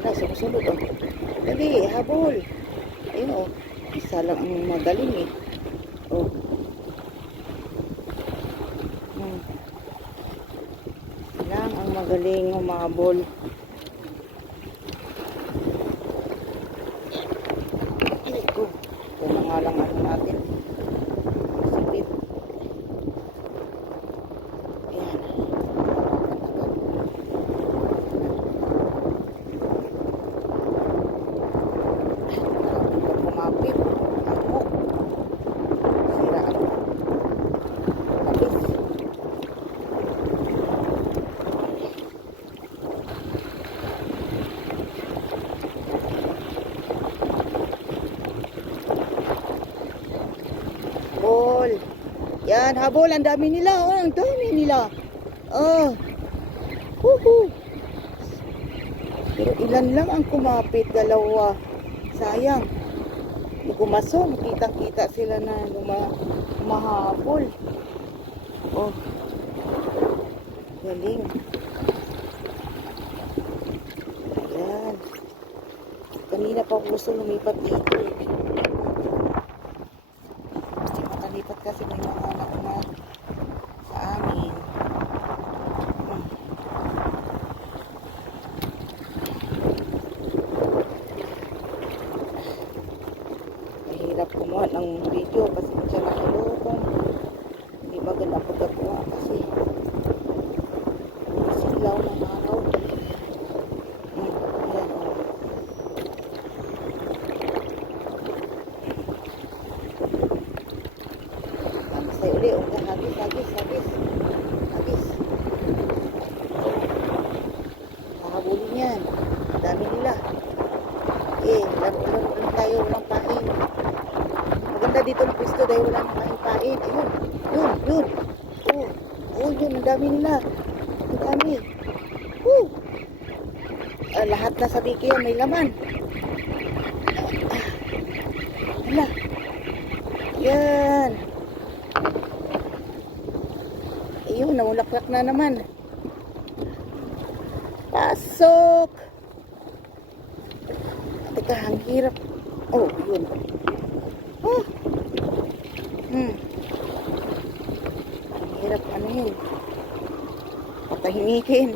na, sumusunod oh. Dali, habol. Ayun oh. Isa lang ang magaling eh. Oh. Lang ang magaling humabol. Ay ko. Ito na nga lang ano natin. Sipit. Ayan. Kumapit. Ako. Sira ako. Tapis. Bol. Yan, habol. Ang dami nila. Oh, ang dami nila. Oh. Huhu. Pero ilan lang ang kumapit. Dalawa. Sayang. Hindi kumasong. Kitang-kita sila na mahabol. Oh. Galing. Yan. Kanina pa ako gusto lumipat dito eh. Kasi matalipat kasi may mga anak na sa amin. Mahirap kumuha ng video kasi siya nakilooban. Hindi maganda pagkagawa kasi silaw ng araw. Yan o. Sa'yo ulit, hagis. Hahabulin yan. Dami nila. Eh, lang tayo, walang pain. Maganda dito ng pwesto dahil wala nang pain. Ayun, yun. Oh, yun, ang dami nila. Ang dami. Lahat na sa biki yan, may laman. Hala. Yan. Ayun, namulaklak na naman. Pasok! Teka, ang hirap. Oh, yun. Oh. Ang hirap, ano yun? Patahimikin.